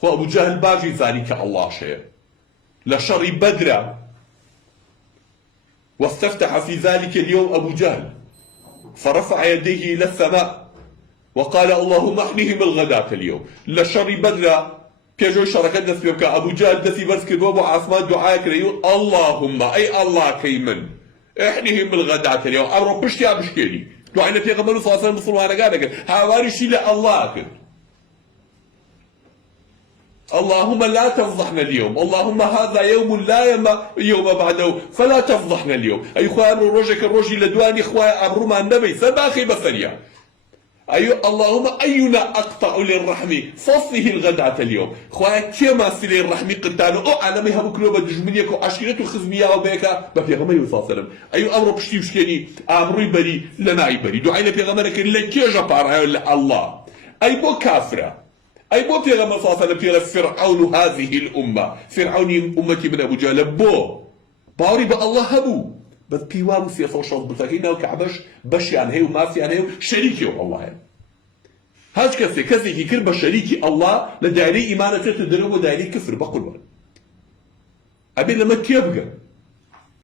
خو أبو جهل باجي ذلك الله شيء لشر بدر واستفتح في ذلك اليوم أبو جهل فرفع يديه إلى السماء وقال اللهم احنهم الغداة اليوم لشر بدر بيجو شركت دس بيبكى أبو جهل دسي بس كدوب وعثمان دعاء كريو اللهم أي الله كيمن احنهم الغداة اليوم أمر بشتي بشكيلي دعاء نبي قبل صلى الله عليه وسلم قال هاواري شيء الله كده اللهم لا تفضحنا اليوم اللهم هذا يوم لا يوم بعده فلا تفضحنا اليوم أي خوان روجك الروجي لدواني خوان أمر ما النبي سباخي بثريا أي اللهم أينا أقطع للرحم فصله الغداة اليوم خوان كما سلي الرحم قتالو أو عالمي هم كلوبة دجمنيك وعشيرته خزمية وبيكا بفيغمي صلى الله عليه وسلم أي أمر بشتي بشكيني أمري بري لنا بري دعينا بيغمرك لكي جبار الله أي بو كافرة أي بو بيغمر صلى الله عليه وسلم فرعون هذه الأمة فرعون أمتي من أبو جهل بو باوري بالله هبو بس بيوام سياسة وشرط بتاكينا وكعبش بش يعني هي وما في يعني هي شريكي الله يعني هاج كسي كرب شريكي الله لداري إيمانة تدري وداري كفر بقول أبي لما تيبقى